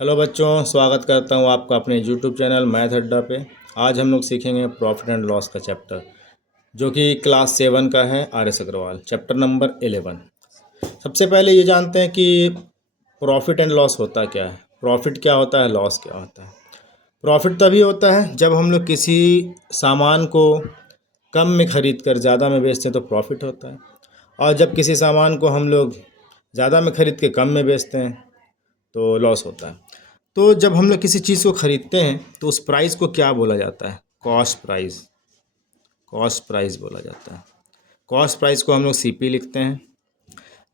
Hello बच्चों, स्वागत करता हूँ आपका अपने यूट्यूब चैनल मैथ अड्डा पे। आज हम लोग सीखेंगे प्रॉफिट एंड लॉस का चैप्टर, जो कि क्लास 7 का है। RS Agarwal, chapter number 11। सबसे पहले ये जानते हैं कि प्रॉफिट एंड लॉस होता क्या है, प्रॉफिट क्या होता है, लॉस क्या होता है। प्रॉफिट तभी होता है जब हम लोग किसी सामान को कम में ख़रीद कर ज़्यादा में बेचते हैं तो प्रॉफिट होता है, और जब किसी सामान को हम लोग ज़्यादा में ख़रीद के कम में बेचते हैं तो लॉस होता है। तो जब हम लोग किसी चीज़ को ख़रीदते हैं तो उस प्राइस को क्या बोला जाता है? Cost price. कॉस्ट प्राइस बोला जाता है। कॉस्ट प्राइस को हम लोग CP लिखते हैं।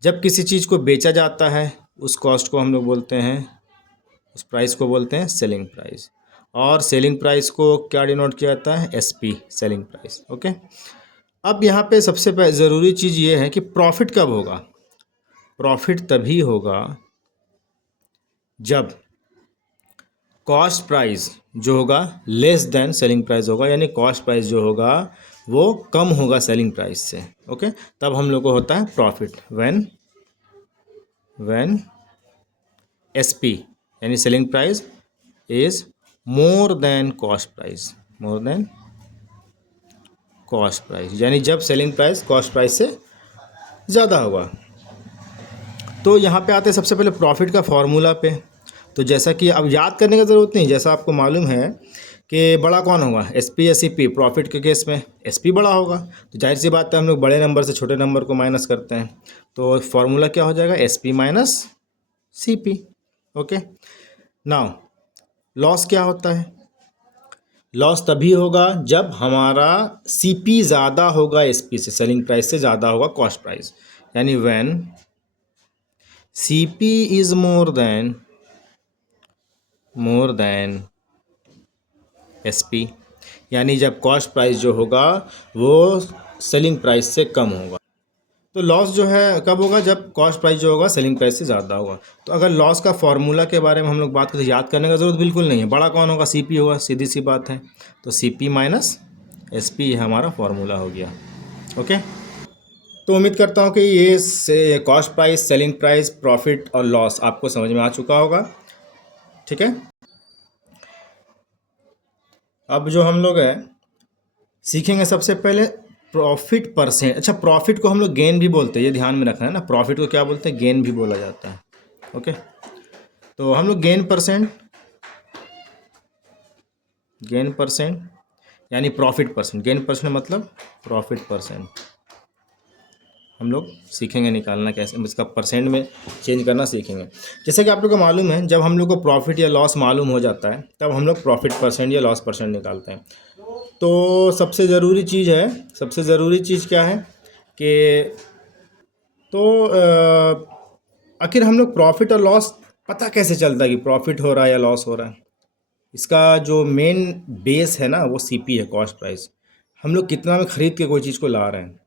जब किसी चीज़ को बेचा जाता है उस कॉस्ट को हम लोग बोलते हैं, उस प्राइस को बोलते हैं सेलिंग प्राइस। और सेलिंग प्राइस को क्या डिनोट किया जाता है? SP, selling price. ओके। अब यहाँ पे सबसे ज़रूरी चीज़ ये है कि प्रॉफिट कब होगा? प्रॉफिट तभी होगा जब कॉस्ट प्राइस जो होगा लेस देन सेलिंग प्राइस होगा, यानी कॉस्ट प्राइस जो होगा वो कम होगा सेलिंग प्राइस से। ओके, तब हम लोग को होता है प्रॉफिट। व्हेन SP यानी selling price is more than cost price, more than cost price, यानी जब सेलिंग प्राइस कॉस्ट प्राइस से ज़्यादा होगा। तो यहाँ पे आते हैं सबसे पहले प्रॉफिट का फॉर्मूला पे। तो जैसा कि अब याद करने की ज़रूरत नहीं, जैसा आपको मालूम है कि बड़ा कौन होगा, SP या CP। प्रॉफिट के केस में SP बड़ा होगा, तो जाहिर सी बात है हम लोग बड़े नंबर से छोटे नंबर को माइनस करते हैं, तो फॉर्मूला क्या हो जाएगा? SP minus CP। Okay. Now loss क्या होता है? लॉस तभी होगा जब हमारा CP ज़्यादा होगा SP से, सेलिंग प्राइस से ज़्यादा होगा कॉस्ट प्राइस, यानी when CP is more than SP, यानी जब कॉस्ट प्राइस जो होगा वो सेलिंग प्राइस से कम होगा। तो लॉस जो है कब होगा? जब कॉस्ट प्राइस जो होगा सेलिंग प्राइस से ज़्यादा होगा। तो अगर लॉस का फॉर्मूला के बारे में हम लोग बात करें, याद करने का ज़रूरत बिल्कुल नहीं है। बड़ा कौन होगा? CP होगा, सीधी सी बात है। तो CP माइनस SP ये हमारा फॉर्मूला हो गया। ओके। तो उम्मीद करता हूँ कि ये से cost price, selling price, profit और लॉस आपको समझ में आ चुका होगा। ठीक है। अब जो हम लोग है सीखेंगे सबसे पहले प्रॉफिट परसेंट। अच्छा, प्रॉफिट को हम लोग गेन भी बोलते हैं, ये ध्यान में रखना है ना। प्रॉफिट को क्या बोलते हैं? गेन भी बोला जाता है। ओके। तो हम लोग गेन परसेंट यानी प्रॉफिट परसेंट। गेन परसेंट मतलब प्रॉफिट परसेंट हम लोग सीखेंगे निकालना, कैसे इसका परसेंट में चेंज करना सीखेंगे। जैसे कि आप लोग को मालूम है, जब हम लोग को प्रॉफिट या लॉस मालूम हो जाता है तब हम लोग प्रॉफिट परसेंट या लॉस परसेंट निकालते हैं। तो सबसे ज़रूरी चीज़ क्या है कि आखिर हम लोग प्रॉफिट और लॉस पता कैसे चलता है कि प्रॉफिट हो रहा है या लॉस हो रहा है? इसका जो मेन बेस है ना वो CP है, कॉस्ट प्राइस। हम लोग कितना में ख़रीद के कोई चीज़ को ला रहे हैं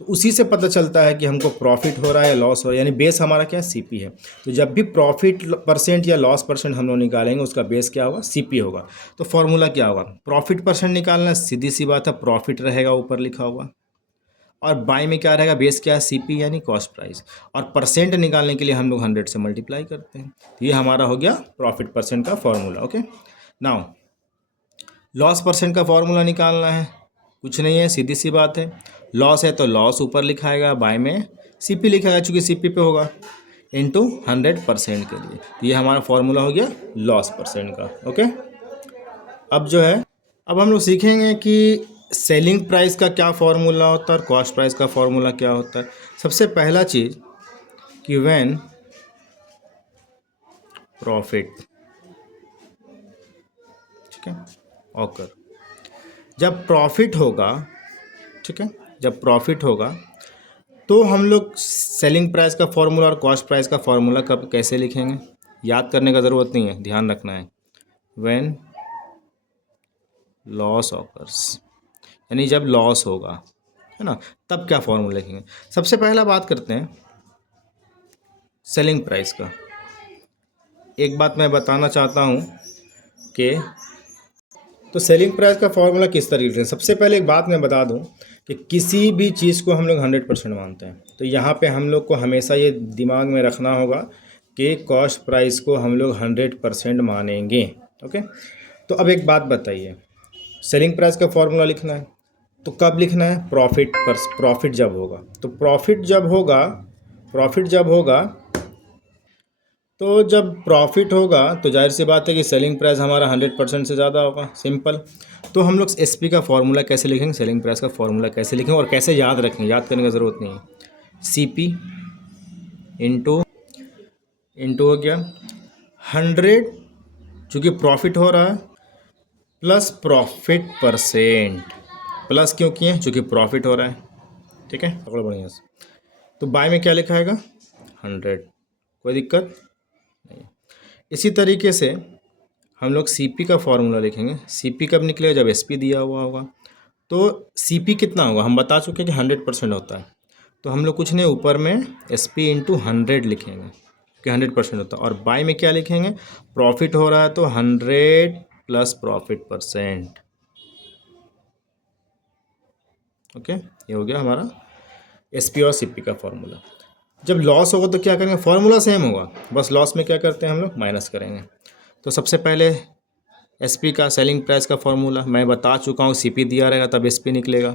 तो उसी से पता चलता है कि हमको प्रॉफिट हो रहा है या लॉस हो रहा है, यानी बेस हमारा क्या है? CP है। तो जब भी प्रॉफिट परसेंट या लॉस परसेंट हम लोग निकालेंगे उसका बेस क्या होगा? CP होगा। तो फॉर्मूला क्या होगा? प्रॉफिट परसेंट निकालना, सीधी सी बात है, प्रॉफिट रहेगा ऊपर लिखा हुआ, और बाय में क्या रहेगा? बेस क्या है? CP यानी कॉस्ट प्राइस। और परसेंट निकालने के लिए हम लोग 100 से मल्टीप्लाई करते हैं। तो ये हमारा हो गया प्रॉफिट परसेंट का formula. Okay. Now loss percent का फॉर्मूला निकालना है, कुछ नहीं है, सीधी सी बात है। लॉस है तो लॉस ऊपर लिखाएगा, बाय में CP लिखाएगा, चूँकि CP पे होगा, इंटू 100% के लिए। तो ये हमारा फॉर्मूला हो गया लॉस परसेंट का। ओके। अब जो है, अब हम लोग सीखेंगे कि सेलिंग प्राइस का क्या फॉर्मूला होता है और कॉस्ट प्राइस का फॉर्मूला क्या होता है। सबसे पहला चीज़ कि व्हेन प्रॉफिट, ठीक है, ऑकर, जब प्रॉफिट होगा, ठीक है, जब प्रॉफिट होगा तो हम लोग सेलिंग प्राइस का फॉर्मूला और कॉस्ट प्राइस का फॉर्मूला कब कैसे लिखेंगे? याद करने का ज़रूरत नहीं है, ध्यान रखना है। व्हेन लॉस ऑकर्स, यानी जब लॉस होगा, है ना, तब क्या फॉर्मूला लिखेंगे? सबसे पहला बात करते हैं सेलिंग प्राइस का। एक बात मैं बताना चाहता हूँ कि तो सेलिंग प्राइस का फॉर्मूला किस तरीके से? सबसे पहले एक बात मैं बता दूं कि किसी भी चीज़ को हम लोग 100% मानते हैं, तो यहाँ पे हम लोग को हमेशा ये दिमाग में रखना होगा कि कॉस्ट प्राइस को हम लोग 100% मानेंगे। ओके, तो अब एक बात बताइए, सेलिंग प्राइस का फॉर्मूला लिखना है तो कब लिखना है? प्रॉफिट जब होगा, तो प्रॉफिट जब होगा तो जब प्रॉफिट होगा तो जाहिर सी बात है कि सेलिंग प्राइस हमारा 100% से ज़्यादा होगा। सिंपल। तो हम लोग एसपी का फॉर्मूला कैसे लिखेंगे, सेलिंग प्राइस का फॉर्मूला कैसे लिखेंगे और कैसे याद रखेंगे? याद करने की ज़रूरत नहीं है। सीपी इंटू इंटू हो गया 100, चूँकि प्रॉफिट हो रहा है, प्लस प्रॉफिट परसेंट। प्लस क्यों किए? चूँकि प्रॉफिट हो रहा है। ठीक है, पकड़ो बढ़िया से। तो बाय में क्या लिखा आएगा? 100। कोई दिक्कत? इसी तरीके से हम लोग सीपी का फॉर्मूला लिखेंगे। सीपी कब निकलेगा? जब एसपी दिया हुआ होगा। तो सीपी कितना होगा? हम बता चुके हैं कि 100% होता है। तो हम लोग कुछ नहीं, ऊपर में एसपी इंटू 100 लिखेंगे कि 100% होता है। और बाय में क्या लिखेंगे? प्रॉफिट हो रहा है तो 100 प्लस प्रॉफिट परसेंट। ओके, ये हो गया हमारा एसपी और सीपी का फॉर्मूला। जब लॉस होगा तो क्या करेंगे? फॉर्मूला सेम होगा, बस लॉस में क्या करते हैं हम लोग? माइनस करेंगे। तो सबसे पहले एसपी का सेलिंग प्राइस का फॉर्मूला मैं बता चुका हूँ, सीपी दिया रहेगा तब एसपी निकलेगा।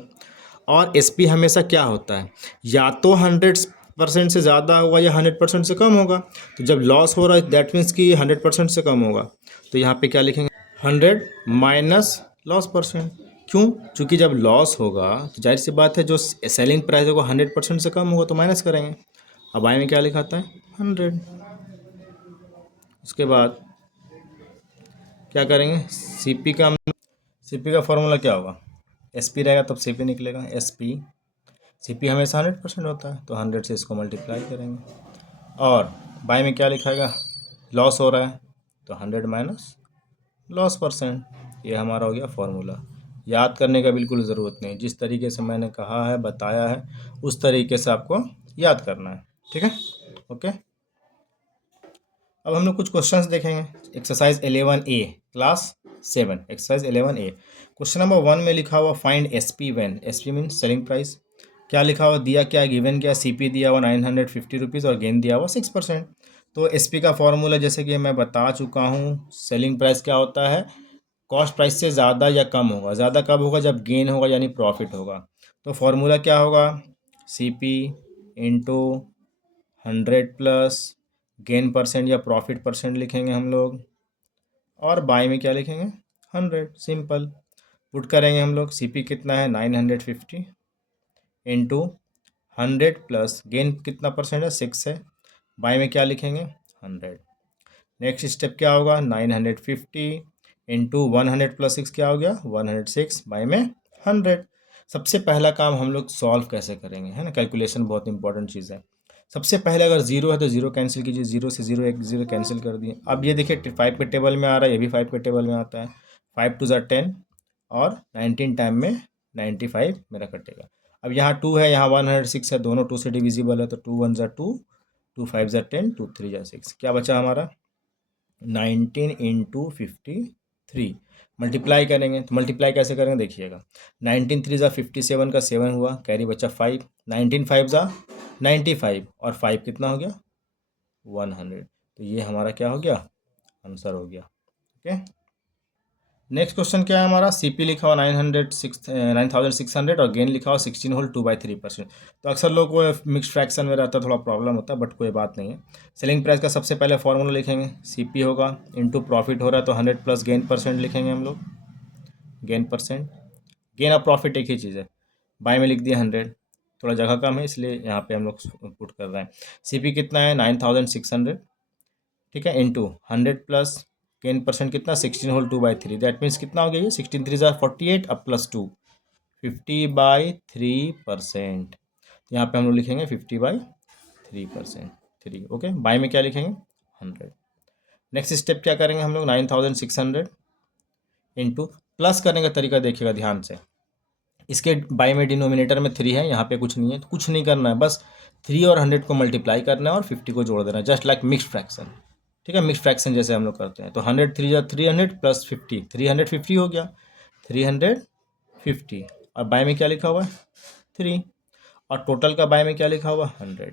और एसपी हमेशा क्या होता है? या तो 100% से ज़्यादा होगा या 100% से कम होगा। तो जब लॉस हो रहा है दैट मीन्स कि 100% से कम होगा। तो यहाँ पे क्या लिखेंगे? 100 माइनस लॉस परसेंट। क्यों? चूँकि जब लॉस होगा तो जाहिर सी बात है जो सेलिंग प्राइस होगा 100% से कम होगा तो माइनस करेंगे। अब आई में क्या लिखा आता है? 100। उसके बाद क्या करेंगे? सीपी का फॉर्मूला क्या होगा? एसपी रहेगा तब सीपी निकलेगा। एसपी सीपी हमेशा 100% होता है तो 100 से इसको मल्टीप्लाई करेंगे। और बाय में क्या लिखाएगा? लॉस हो रहा है तो 100 माइनस लॉस परसेंट। ये हमारा हो गया फॉर्मूला। याद करने का बिल्कुल ज़रूरत नहीं, जिस तरीके से मैंने कहा है बताया है उस तरीके से आपको याद करना है। ठीक है, ओके। अब हम लोग कुछ क्वेश्चंस देखेंगे। Exercise 11A class 7, exercise 11A। Question number 1 में लिखा हुआ find SP when, SP mean selling price. क्या लिखा हुआ? दिया क्या? गिवन क्या? सीपी दिया हुआ 950 रुपीज़ और गेन दिया हुआ 6%। तो एसपी का फॉर्मूला जैसे कि मैं बता चुका हूँ, सेलिंग प्राइस क्या होता है? कॉस्ट प्राइस से ज़्यादा या कम होगा। ज़्यादा कब होगा? जब गेन होगा यानी प्रॉफिट होगा। तो फॉर्मूला क्या होगा? CP into 100 plus gain percent या प्रॉफिट परसेंट लिखेंगे हम लोग। और बाय में क्या लिखेंगे? 100। सिंपल। पुट करेंगे हम लोग। सीपी कितना है? 950 इंटू 100 प्लस गेन कितना परसेंट है? 6 है। बाय में क्या लिखेंगे? 100। नेक्स्ट स्टेप क्या होगा? 950 इंटू 100 प्लस 6 क्या हो गया? 106। बाय में 100। सबसे पहला काम हम लोग सॉल्व कैसे करेंगे, है ना? कैलकुलेशन बहुत इंपॉर्टेंट चीज़ है। सबसे पहले अगर जीरो है तो जीरो कैंसिल कीजिए। जीरो से जीरो, एक जीरो कैंसिल कर दिए। अब ये देखिए 5 के टेबल में आ रहा है, ये भी 5 के टेबल में आता है। 5 टू ज़ा 10 और 19 टाइम में 95 मेरा कटेगा। अब यहाँ 2 है, यहाँ 106 है, दोनों 2 से डिविजिबल है तो 2 1 ज़ा 2, 2 5 ज़ा 10, 2 3 ज़ा 6। क्या बचा हमारा? 19 इंटू 53। मल्टीप्लाई करेंगे तो मल्टीप्लाई कैसे करेंगे देखिएगा। 19 3 ज़ा 57 का 7 हुआ, कैरी बचा 5। 19 5 ज़ा 95 और 5 कितना हो गया? 100। तो ये हमारा क्या हो गया? आंसर हो गया। ओके, नेक्स्ट क्वेश्चन क्या है हमारा? सीपी लिखा हुआ 9600 और गेन लिखा हुआ 16 होल 2/3%। तो अक्सर लोग को मिक्स फ्रैक्शन में रहता है, थोड़ा प्रॉब्लम होता है, बट कोई बात नहीं है। सेलिंग प्राइस का सबसे पहले फॉर्मूला लिखेंगे। सीपी होगा इंटू प्रॉफिट हो रहा है तो 100 प्लस गेन परसेंट लिखेंगे हम लोग। गेन परसेंट, गेन और प्रॉफिट एक ही चीज़ है। बाय में लिख दिया 100, थोड़ा जगह कम है इसलिए यहाँ पे हम लोग पुट कर रहे हैं। सीपी कितना है? 9600, ठीक है, इंटू 100 प्लस गेन परसेंट कितना? 16 होल 2/3। दैट मीन्स कितना हो गया? ये 16 3 48 अब प्लस 2, 50/3%। यहाँ पे हम लोग लिखेंगे 50/3%। 3। ओके, बाय में क्या लिखेंगे? 100। नेक्स्ट स्टेप क्या करेंगे हम लोग? 9600 इंटू, प्लस करने का तरीका देखिएगा ध्यान से। इसके बाय में डिनोमिनेटर में 3 है, यहाँ पे कुछ नहीं है तो कुछ नहीं करना है, बस 3 और 100 को मल्टीप्लाई करना है और 50 को जोड़ देना है, जस्ट लाइक मिक्स फ्रैक्शन। ठीक है, मिक्स फ्रैक्शन जैसे हम लोग करते हैं। तो 100 3 300 प्लस 50, 350 हो गया। 350 और बाय में क्या लिखा हुआ है? 3। और टोटल का बाय में क्या लिखा हुआ? 100।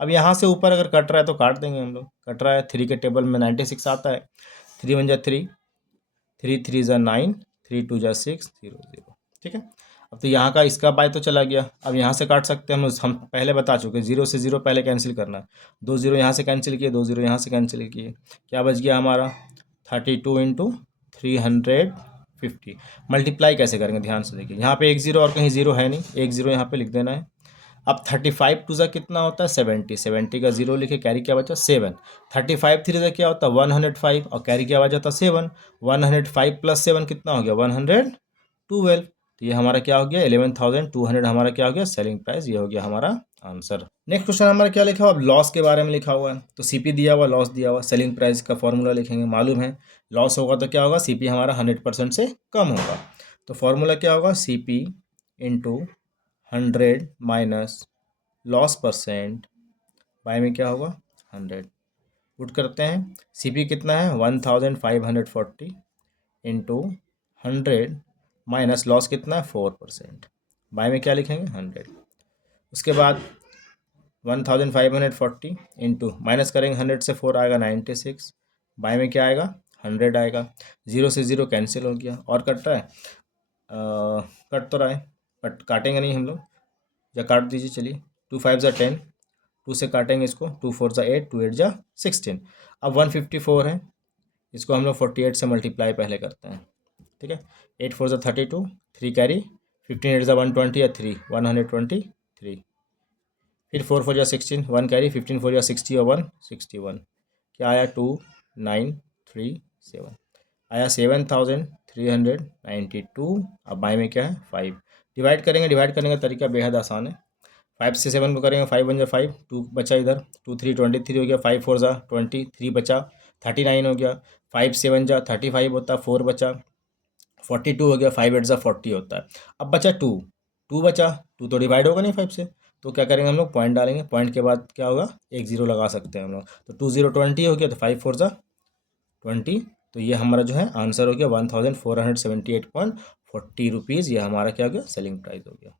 अब यहाँ से ऊपर अगर कट रहा है तो काट देंगे हम लोग। कट रहा है 3 के टेबल में 96 आता है। 3 1 जा 3, 3 3 जा 9, 3 2 जा 6, 0 0। ठीक है। अब तो यहाँ का इसका बाय तो चला गया। अब यहाँ से काट सकते हैं हम पहले बता चुके हैं, 0 से 0 पहले कैंसिल करना है। 2 0 यहाँ से कैंसिल किए, 2 0 यहाँ से कैंसिल किए, क्या बच गया हमारा 32 इंटू 350। मल्टीप्लाई कैसे करेंगे ध्यान से देखिए, यहाँ पे एक जीरो और कहीं जीरो है नहीं, एक जीरो यहाँ पे लिख देना है। अब 35 टू ज़ा कितना होता है 70, 70 का जीरो लिखे, कैरी क्या बचा 7। 35 थ्री ज़ा क्या होता है 105 और कैरी क्या बचा था 7। 105 प्लस 7 कितना हो गया 112। तो ये हमारा क्या हो गया 11,200 हमारा क्या हो गया सेलिंग प्राइस, ये हो गया हमारा आंसर। नेक्स्ट क्वेश्चन हमारा क्या लिखा हुआ, अब लॉस के बारे में लिखा हुआ है। तो सीपी दिया हुआ, लॉस दिया हुआ, सेलिंग प्राइस का फॉर्मूला लिखेंगे। मालूम है लॉस होगा तो क्या होगा, सीपी हमारा 100% से कम होगा। तो फॉर्मूला क्या होगा, CP into 100 minus loss percent by में क्या होगा 100। पुट करते हैं, सीपी कितना है 1540 इंटू 100 माइनस लॉस कितना है 4%, बाय में क्या लिखेंगे 100। उसके बाद 1540 इंटू माइनस करेंगे 100 से 4 आएगा 96, बाय में क्या आएगा 100 आएगा। 0 से 0 कैंसिल हो गया और कट रहा है, कट तो रहा है बट काटेंगे नहीं हम लोग, या काट दीजिए चलिए। 2 5 जा 10, 2 से काटेंगे इसको, 2 4 जा 8, 2 8 जा 16। अब 154 है, इसको हम लोग 48 से मल्टीप्लाई पहले करते हैं। ठीक है, 8 4 जा 32, 3 कैरी, 15 8 जा 120 या 3 123। फिर 4 4 जा 16, 1 कैरी, 15 4 जा 60 और 1 61, क्या आया 2937 आया 7392। अब बाय में क्या है 5, डिवाइड करेंगे। डिवाइड करने का तरीका बेहद आसान है। 5 से 7 को करेंगे, 5 1 जा 5, 2 बचा इधर, 2 3 23 हो गया, 5 4 जा 20, 3 बचा, 39 हो गया, 5 7 जा 35 होता, 4 बचा, 42 हो गया, 5 8 जा 40 होता है। अब बचा 2, 2 बचा, 2 तो डिवाइड होगा नहीं 5 से, तो क्या करेंगे हम लोग पॉइंट डालेंगे, पॉइंट के बाद क्या होगा एक जीरो लगा सकते हैं हम लोग। तो 2 0 20 हो गया, तो 5 4 जा 20, तो ये हमारा जो है आंसर हो गया 1478.40 रुपीज़, ये हमारा क्या हो गया सेलिंग प्राइस हो गया।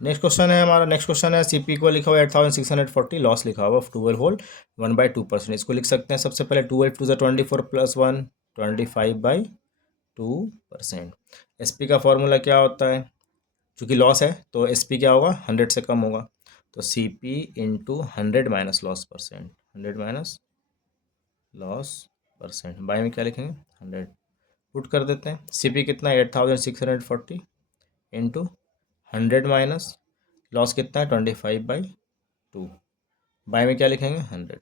नेक्स्ट क्वेश्चन है हमारा, नेक्स्ट क्वेश्चन है सीपी को लिखा हुआ 8640, लॉस लिखा हुआ 12 वोल्ट 1/2%। इसको लिख सकते हैं सबसे पहले 12 2 24 प्लस 1 25/2%। एसपी का फॉर्मूला क्या होता है, चूँकि लॉस है तो एसपी क्या होगा 100 से कम होगा, तो CP into 100 minus loss percent, 100 minus loss percent, by में क्या लिखेंगे 100। पुट कर देते हैं, सीपी कितना 8640 इंटू 100 माइनस लॉस कितना है 25/2, बाय में क्या लिखेंगे 100।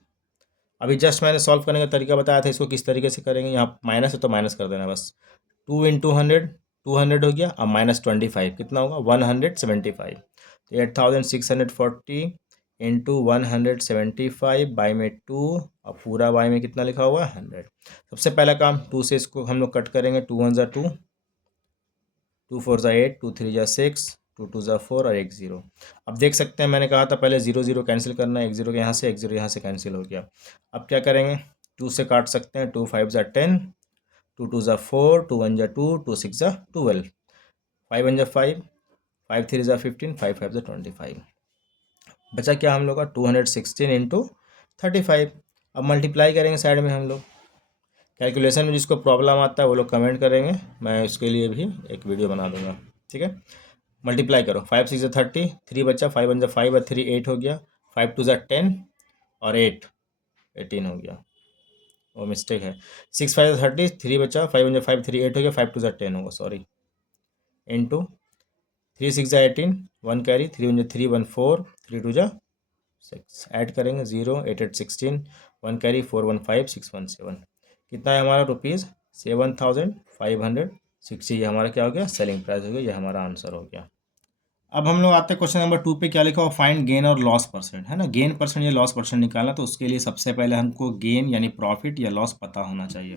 अभी जस्ट मैंने सॉल्व करने का तरीका बताया था, इसको किस तरीके से करेंगे, यहाँ माइनस है तो माइनस कर देना बस। 2 इंटू 100 200 हो गया, अब माइनस 25 कितना होगा 175, तो 8640 इंटू 175 बाई में 2, अब पूरा बाई में कितना लिखा हुआ है 100। सबसे पहला काम 2 से इसको हम लोग कट करेंगे, 2 1 जा 2, 2 4 जा 8, 2 3 जा 6, 2 2 जा 4 और 1 0। अब देख सकते हैं मैंने कहा था पहले 0 0 कैंसिल करना है, 1 0 यहाँ से 1 0 यहाँ से कैंसिल हो गया। अब क्या करेंगे 2 से काट सकते हैं, 2 5 जा 10, 2 2 जा 4, 2 1 जा 2, 2 6 जा 12, 5 1 जा 5, 5 3 जा 15, 5 5 जा 25। बचा क्या हम लोग का 216 इंटू 35। अब मल्टीप्लाई करेंगे साइड में हम लोग, कैलकुलेशन में जिसको प्रॉब्लम आता है वो लोग कमेंट करेंगे, मैं उसके लिए भी एक वीडियो बना दूंगा। ठीक है, मल्टीप्लाई करो, 5 6 जा 30, 3 बचा, 5 1 जा 5 और 3 8 हो गया, 5 2 जा 10 और 8 18 हो गया, वो मिस्टेक है, 6 5 जा 30, 3 बचा, 5 1 जा 5, 3 8 हो गया, 5 2 जा 10 होगा सॉरी, इंटू 3 6 जा 18, 1 कैरी, 3 1 जा 3 1 4, 3 2 जा 6, ऐड करेंगे 0 8 8 16, 1 कैरी 4 1 5 6 1 7, कितना है हमारा ₹7,560, ये हमारा क्या हो गया सेलिंग प्राइस हो गया, ये हमारा आंसर हो गया। अब हम लोग आते हैं क्वेश्चन नंबर 2 पे, क्या लिखा हुआ फाइंड गेन और लॉस परसेंट, है ना। गेन परसेंट या लॉस परसेंट निकालना, तो उसके लिए सबसे पहले हमको गेन यानी प्रॉफिट या लॉस पता होना चाहिए।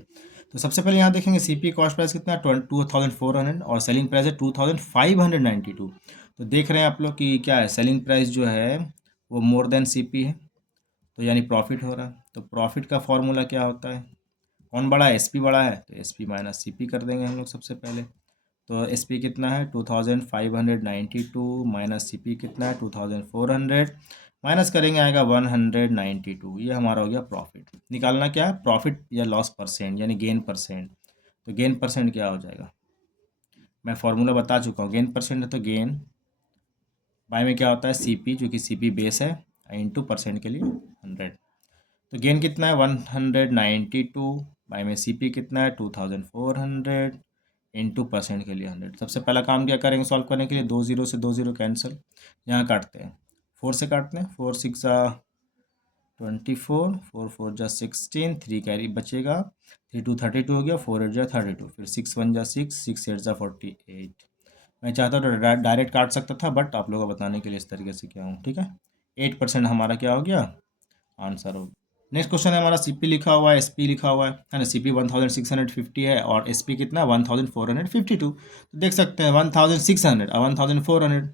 तो सबसे पहले यहाँ देखेंगे सीपी कॉस्ट प्राइस कितना है 2400 और सेलिंग प्राइस है 2592। तो देख रहे हैं आप लोग कि क्या है सेलिंग प्राइस जो है वो मोर देन सीपी है, तो यानी प्रॉफिट हो रहा है। तो प्रॉफिट का फॉर्मूला क्या होता है, कौन बड़ा है एसपी बड़ा है, तो एसपी माइनस सीपी कर देंगे हम लोग सबसे पहले। तो एसपी कितना है 2592 माइनस सीपी कितना है 2400, माइनस करेंगे आएगा 192। ये हमारा हो गया प्रॉफिट। निकालना क्या है, प्रॉफिट या लॉस परसेंट यानी गेन परसेंट। तो गेन परसेंट क्या हो जाएगा, मैं फॉर्मूला बता चुका हूँ। गेन परसेंट है तो गेन बाय में क्या होता है सीपी, जो कि सीपी बेस है, इंटू परसेंट के लिए 100। तो गेन कितना है 192, बाय में सीपी कितना है 2400, इंटू परसेंट के लिए 100। सबसे पहला काम क्या करेंगे सॉल्व करने के लिए, 20 से 20 कैंसिल, यहाँ काटते हैं 4 से काटते हैं, 4 6 24, 4 4 जा 16, 3 कैरी बचेगा, 3 2 32 हो गया, 4 8 जा 32, फिर 6 1 जा 6, 6 8 जा 48। मैं चाहता तो डायरेक्ट काट सकता था, बट आप लोगों को बताने के लिए इस तरीके से किया हूँ, ठीक है। 8% हमारा क्या हो गया, आंसर हो गया। नेक्स्ट क्वेश्चन है हमारा, सीपी लिखा हुआ है, एसपी लिखा हुआ है ना। सीपी 1650 है और एसपी कितना 1452। तो देख सकते हैं 1600 और 1400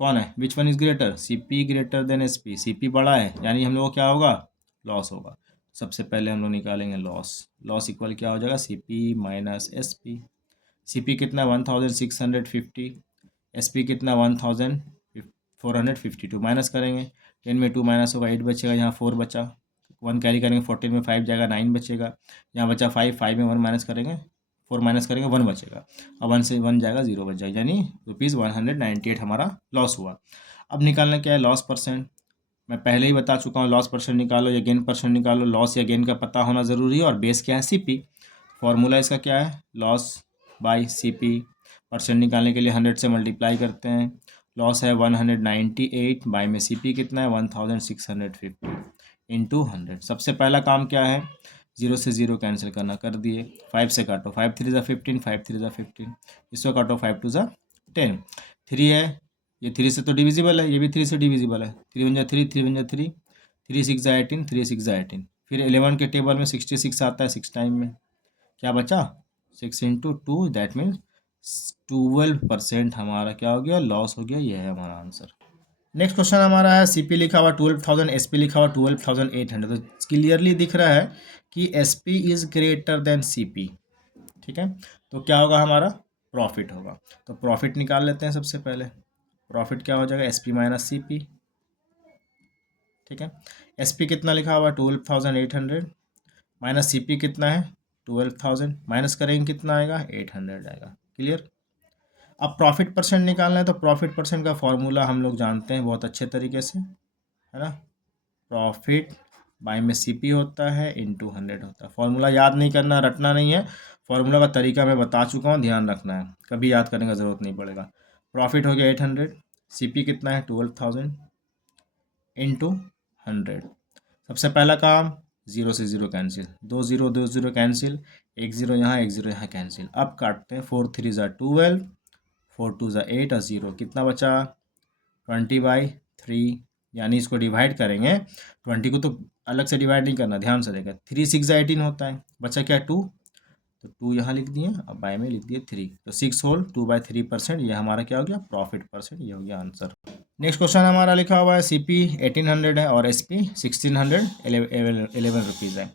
कौन है, which one is greater, CP greater than SP. CP बड़ा है यानी हम लोग को क्या होगा, लॉस होगा। सबसे पहले हम लोग निकालेंगे लॉस। लॉस इक्वल क्या हो जाएगा, सीपी माइनस एसपी। सीपी कितना 1650, एसपी कितना 1452। माइनस करेंगे, 10 में 2 माइनस होगा, 8 बचेगा, यहाँ 4 बचा, 1 कैरी करेंगे, 14 में 5 जाएगा, 9 बचेगा, यहाँ बचा 5, 5 में 1 माइनस करेंगे, 4 माइनस करेंगे, 1 बचेगा, अब 1 से 1 जाएगा, 0 बच जाएगा, यानी ₹198 हमारा लॉस हुआ। अब निकालना क्या है, लॉस परसेंट। मैं पहले ही बता चुका हूँ, लॉस परसेंट निकालो या गेन परसेंट निकालो, लॉस या गेन का पता होना ज़रूरी है, और बेस क्या है सीपी। फॉर्मूला इसका क्या है, लॉस बाय सीपी। परसेंट निकालने के लिए 100 से मल्टीप्लाई करते हैं। लॉस है 198, बाय में सीपी कितना है 1650 इंटू 100। सबसे पहला काम क्या है, 0 से 0 कैंसिल करना, कर दिए। 5 से काटो, 5 3 ज़ा 15, 5 3 ज़ा 15, इसको काटो, 5 2 ज़ा 10। 3 है, ये 3 से तो डिविजिबल है, ये भी 3 से डिविजिबल है, 3 1 जा 3, 3 1 जा 3, 3 6 जा 18, 3 6 जा 18। फिर 11 के टेबल में 66 आता है, 6 टाइम में क्या बचा, 6 इंटू 2, दैट मीन्स 12% हमारा क्या हो गया, लॉस हो गया। ये है हमारा आंसर। नेक्स्ट क्वेश्चन हमारा है, सीपी लिखा हुआ 12,000, एसपी लिखा हुआ 12,800। तो क्लियरली दिख रहा है कि SP is greater than CP, ठीक है। तो क्या होगा, हमारा प्रॉफिट होगा। तो प्रॉफिट निकाल लेते हैं सबसे पहले। प्रॉफिट क्या हो जाएगा, एसपी माइनस सीपी, ठीक है। एसपी कितना लिखा हुआ 12,800, माइनस सीपी कितना है 12,000, माइनस करेंगे कितना आएगा 800 आएगा। क्लियर। अब प्रॉफिट परसेंट निकालना है, तो प्रॉफिट परसेंट का फॉर्मूला हम लोग जानते हैं बहुत अच्छे तरीके से, है ना। प्रॉफिट बाय में सीपी होता है इंटू 100 होता है। फॉर्मूला याद नहीं करना, रटना नहीं है, फॉर्मूला का तरीका मैं बता चुका हूँ, ध्यान रखना है, कभी याद करने का ज़रूरत नहीं पड़ेगा। प्रॉफिट हो गया 800, सीपी कितना है 12,000 इंटू 100। सबसे पहला काम, 0 से 0 कैंसिल, 2 0 कैंसिल, 1 0 यहाँ, 1 0 यहाँ कैंसिल। अब काटते हैं, 4 3 ज़ा 12, 4 2 ज़ा 8 और 0 कितना बचा 20/3, यानी इसको डिवाइड करेंगे। 20 को तो अलग से डिवाइड नहीं करना, ध्यान से देखा, 3 6 ज़ा 18 होता है, बचा क्या 2, तो 2 यहाँ लिख दिए, अब बाय में लिख दिए 3, तो 6 होल 2/3%। ये हमारा क्या हो गया, प्रॉफिट परसेंट, ये हो गया आंसर। नेक्स्ट क्वेश्चन हमारा लिखा हुआ है, सीपी 1800 है और एसपी 1611 रुपीज़ है।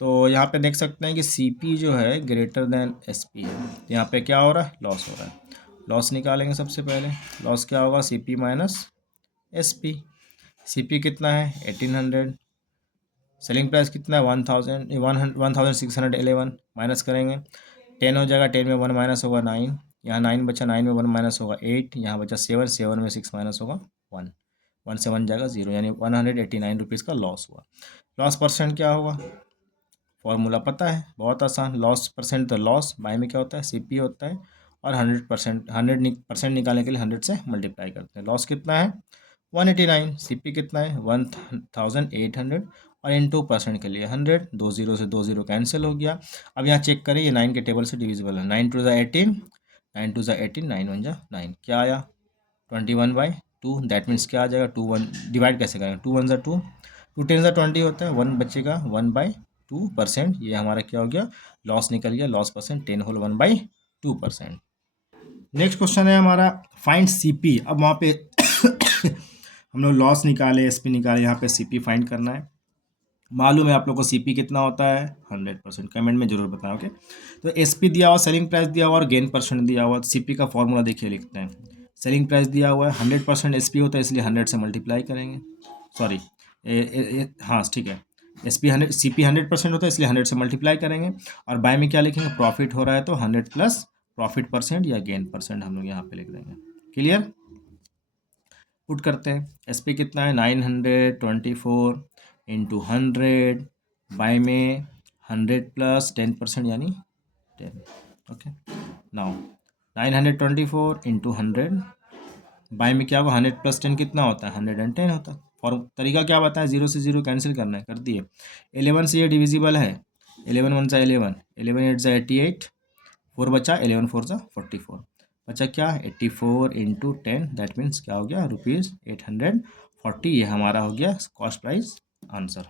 तो यहाँ पे देख सकते हैं कि सीपी जो है ग्रेटर देन एसपी है, तो यहाँ पे क्या हो रहा है, लॉस हो रहा है। लॉस निकालेंगे सबसे पहले, लॉस क्या होगा, सीपी माइनस एसपी। सीपी कितना है 1800, सेलिंग प्राइस कितना है 1611, माइनस करेंगे, 10 हो जाएगा, 10 में 1 माइनस होगा 9, यहाँ 9 बचा, 9 में 1 माइनस होगा 8, यहाँ बचा 7, 7 में 6 माइनस होगा 1, 1 से 1 जाएगा 0, यानी 189 रुपीज़ का लॉस हुआ। लॉस परसेंट क्या होगा, फॉर्मूला पता है, बहुत आसान। लॉस परसेंट तो लॉस बाय में क्या होता है सीपी होता है, और 100% निकालने के लिए 100 से मल्टीप्लाई करते हैं। लॉस कितना है 189, सीपी कितना है 1800, और इंटू परसेंट के लिए 100, 2 0 से 2 0 कैंसिल हो गया। अब यहाँ चेक करें, ये 9 के टेबल से डिविजिबल है, 9 2 ज़ा 18, 9 2 ज़ा 18, 9 1 ज़ा 9, क्या आया 21/2, दैट मीन्स क्या आ जाएगा, 2 1 डिवाइड कैसे करेंगे, 2 1 ज़ा 2, 2 10 ज़ा 20 होता है, 1 बचेगा 1/2%। ये हमारा क्या हो गया, लॉस निकल गया, loss percent 10 whole 1/2%। Next question है हमारा, फाइंड सीपी। अब वहाँ पे हम लोग लॉस निकाले, एसपी निकाले, यहाँ पे सीपी फाइंड करना है। मालूम है आप लोग को सीपी कितना होता है 100%, कमेंट में जरूर बताएं, ओके। तो एसपी दिया हुआ, सेलिंग प्राइस दिया हुआ और गेन परसेंट दिया हुआ। सीपी का फॉर्मूला देखिए लिखते हैं, सेलिंग प्राइस दिया हुआ है 100% एसपी होता है, इसलिए 100 से मल्टीप्लाई करेंगे, सॉरी, हाँ ठीक है, SP 100, CP 100% होता है, इसलिए 100 से मल्टीप्लाई करेंगे। और बाय में क्या लिखेंगे, प्रॉफिट हो रहा है तो 100 प्लस प्रॉफिट परसेंट या गेन परसेंट हम लोग यहाँ पे लिख देंगे। क्लियर? पुट करते हैं। SP कितना है, 924 इंटू 100, बाय में 100 प्लस 10% यानी 10। ओके, नाउ 924 इंटू 100, बाय में क्या होगा, 100 प्लस 10 कितना होता है, 110 होता है। और तरीका क्या बताया, 0 से 0 कैंसिल करना है, कर दिए। 11 से ये डिविजिबल है, 11 वन सा 11, 11 एट सा 88, 4 बचा, 11 फोर सा 44, बचा क्या, 84 इंटू 10, दैट मीन्स क्या हो गया, ₹840। ये हमारा हो गया cost price answer.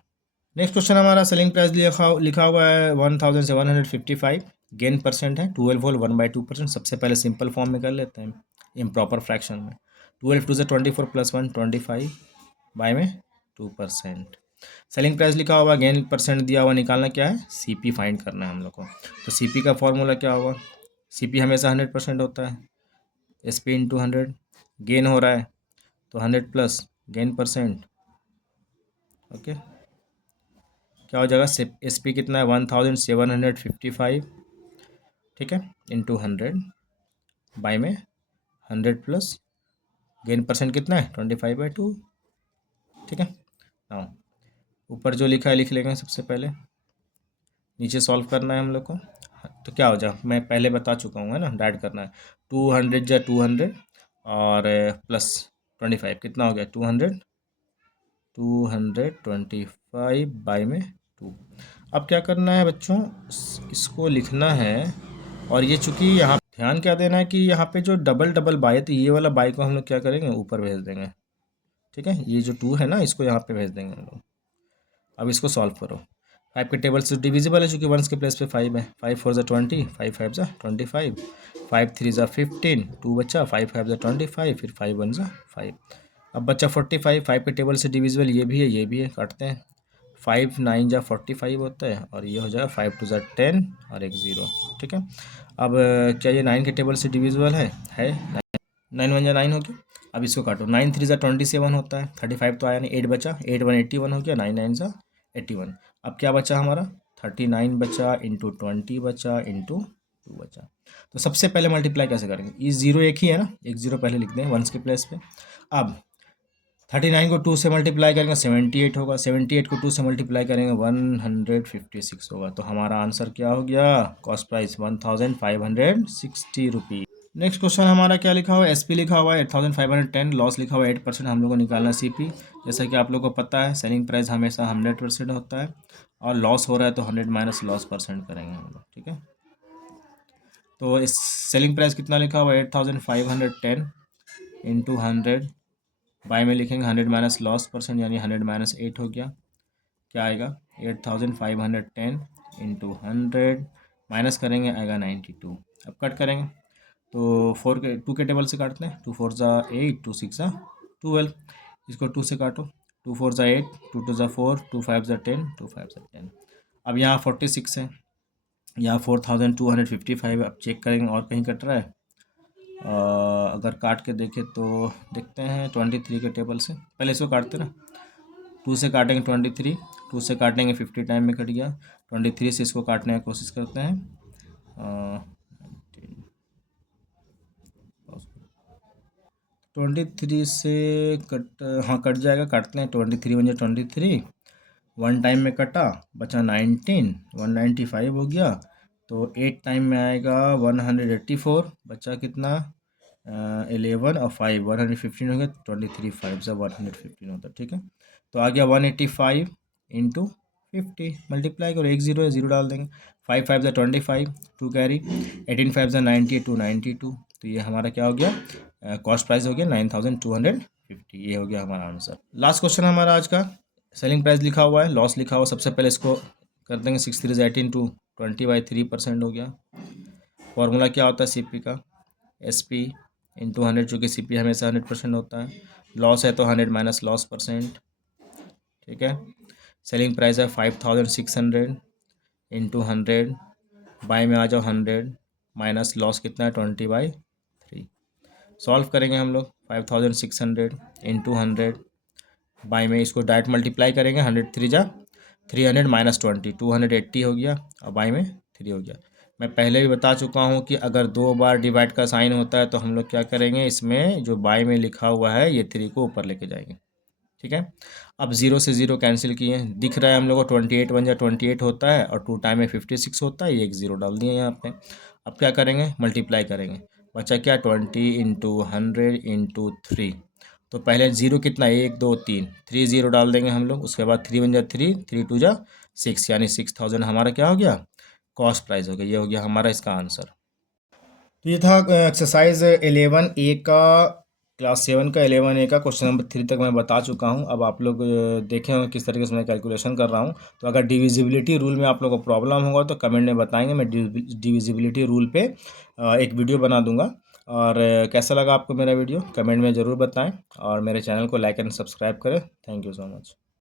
Next question हमारा सेलिंग प्राइस लिखा हुआ है 1755, गेन परसेंट है 12 होल 1/2%। सबसे पहले सिंपल फॉर्म में कर लेते हैं, इम्प्रॉपर फ्रैक्शन में। 12 टू से 24 प्लस 1 25, बाय में 2%। सेलिंग प्राइस लिखा हुआ, गेन परसेंट दिया हुआ, निकालना क्या है, CP फाइंड करना है हम लोग को। तो CP का फॉर्मूला क्या होगा, CP हमेशा 100% होता है, SP इंटू 100, गेन हो रहा है तो 100 प्लस गेन परसेंट। ओके, क्या हो जाएगा, SP कितना है, 1755, ठीक है, इंटू 100, बाय में 100 प्लस गेन परसेंट कितना है, 25/2। ठीक है, हाँ, ऊपर जो लिखा है लिख लेंगे सबसे पहले, नीचे सॉल्व करना है हम लोग को। तो क्या हो जाए, मैं पहले बता चुका हूँ, है ना, ऐड करना है। 200 या 200 और प्लस 25 कितना हो गया, 225 बाय में 2। अब क्या करना है बच्चों, इसको लिखना है। और ये चूंकि यहाँ ध्यान क्या देना है कि यहाँ पे जो डबल डबल बाय है, तो ये वाला बाय को हम लोग क्या करेंगे, ऊपर भेज देंगे। ठीक है, ये जो 2 है ना, इसको यहाँ पे भेज देंगे हम लोग। अब इसको सॉल्व करो। 5 के टेबल से डिविजिबल है, चूँकि 1 के प्लेस पे 5 है। 5 4 ज़ा 20, 5 5 ज़ा 25, 5 3 ज़ा 15, 2 बचा, 5 5 ज़ा 25, फिर 5 1 ज़ा 5। अब बच्चा 45, 5 के टेबल से डिविजिबल ये भी है, ये भी है, काटते हैं। 5 9 ज़ा 45 होता है, और ये हो जाएगा 5 2 ज़ा 10 और एक 0। ठीक है, अब क्या ये 9 के टेबल से डिविजिबल है 9 1 ज़ा 9 हो गया। अब इसको काटो, 9 3 ज़ा 27 होता है, 35 तो आया नहीं, 8 बचा, 8 1 81 हो गया, 9 9 ज़ा 81। अब क्या बचा हमारा, 39 बचा, इंटू 20 बचा, इंटू 2 बचा। तो सबसे पहले मल्टीप्लाई कैसे करेंगे, ये 0 एक ही है ना, एक 0 पहले लिख दें 1 के प्लेस पे। अब 39 को 2 से मल्टीप्लाई करेंगे 78 होगा, 78 को 2 से मल्टीप्लाई करेंगे 156 होगा। तो हमारा आंसर क्या हो गया, cost price 1560 rupees. Next question हमारा क्या लिखा हुआ है, SP लिखा हुआ है 8510, लॉस लिखा हुआ है 8%। हम लोग को निकालना CP। जैसा कि आप लोग को पता है, सेलिंग प्राइस हमेशा 100% होता है, और लॉस हो रहा है तो 100 माइनस लॉस परसेंट करेंगे हम लोग। ठीक है, तो इस सेलिंग प्राइस कितना लिखा हुआ है, 8510 इंटू 100, बाय में लिखेंगे 100 माइनस लॉस परसेंट, यानी 100 माइनस 8 हो गया। क्या आएगा, 8510 इंटू 100, माइनस करेंगे आएगा 92। अब कट करेंगे तो 2 के टेबल से काटते हैं, 2 4 ज़ा 8, 2 6 ज़ा 12। इसको 2 से काटो, 2 4 ज़ा 8, 2 2 ज़ा 4, 2 5 ज़ा 10, 2 5 ज़ा 10। अब यहाँ 46 है, यहाँ 4255। अब चेक करेंगे और कहीं कट रहा है। अगर काट के देखें तो देखते हैं 23 के टेबल से, पहले इसको काटते ना, 2 से काटेंगे 23, 2 से काटेंगे 50 टाइम में कट गया। 23 से इसको काटने की कोशिश करते हैं, 23 से कट, हाँ कट जाएगा, काटते हैं। 23 बन जाए 23, 1 टाइम में कटा, बचा 19, 195 हो गया। तो 8 टाइम में आएगा 184, बचा कितना, 11 और 5 115 हो गया। 23 5 से 115 होता है। ठीक है, तो आ गया 185 इंटू 50, मल्टीप्लाई करो, एक 0 है, 0 डाल देंगे। 5 5 से 25, 2 कैरी, 18 5 से 92, 92। तो ये हमारा क्या हो गया, कॉस्ट प्राइस हो गया 9250। ये हो गया हमारा आंसर। लास्ट क्वेश्चन हमारा आज का, सेलिंग प्राइस लिखा हुआ है, लॉस लिखा हुआ। सबसे पहले इसको कर देंगे 6 3 18 टू 20/3% हो गया। फॉर्मूला क्या होता है CP का, SP इंटू 100, चूँकि CP हमेशा 100% होता है। लॉस है तो 100 माइनस लॉस परसेंट। ठीक है, सेलिंग प्राइस है 5600 इंटू 100, बाय में आ जाओ 100, माइनस लॉस कितना है 20/3। सॉल्व करेंगे हम लोग, 5600 इंटू 100, बाई में इसको डायरेक्ट मल्टीप्लाई करेंगे, 100 3 जा 300 माइनस 20 280 हो गया, और बाई में 3 हो गया। मैं पहले भी बता चुका हूँ कि अगर 2 बार डिवाइड का साइन होता है तो हम लोग क्या करेंगे, इसमें जो बाई में लिखा हुआ है ये 3 को ऊपर लेके जाएंगे। ठीक है, अब 0 से 0 कैंसिल किए, दिख रहा है हम लोग को 28 1 जा 28 होता है, और 2 टाइम में 56 होता है, ये एक 0 डाल दिए यहाँ पे। अब क्या करेंगे, मल्टीप्लाई करेंगे, बचा क्या 20 इंटू 100 इंटू 3। तो पहले 0 कितना, 1 2 3, 3 0 डाल देंगे हम लोग, उसके बाद 3 1 जा 3, 3 2 जा 6, यानी 6000 हमारा क्या हो गया, कॉस्ट प्राइस हो गया। ये हो गया हमारा इसका आंसर। तो ये था एक्सरसाइज 11A का, क्लास 7 का 11A का क्वेश्चन नंबर 3 तक मैं बता चुका हूँ। अब आप लोग देखें होंगे किस तरीके से मैं कैलकुलेशन कर रहा हूँ। तो अगर डिविजिबिलिटी रूल में आप लोग को प्रॉब्लम होगा तो कमेंट में बताएंगे, मैं डिविजिबिलिटी रूल पे एक वीडियो बना दूंगा। और कैसा लगा आपको मेरा वीडियो कमेंट में ज़रूर बताएं, और मेरे चैनल को लाइक एंड सब्सक्राइब करें। Thank you so much.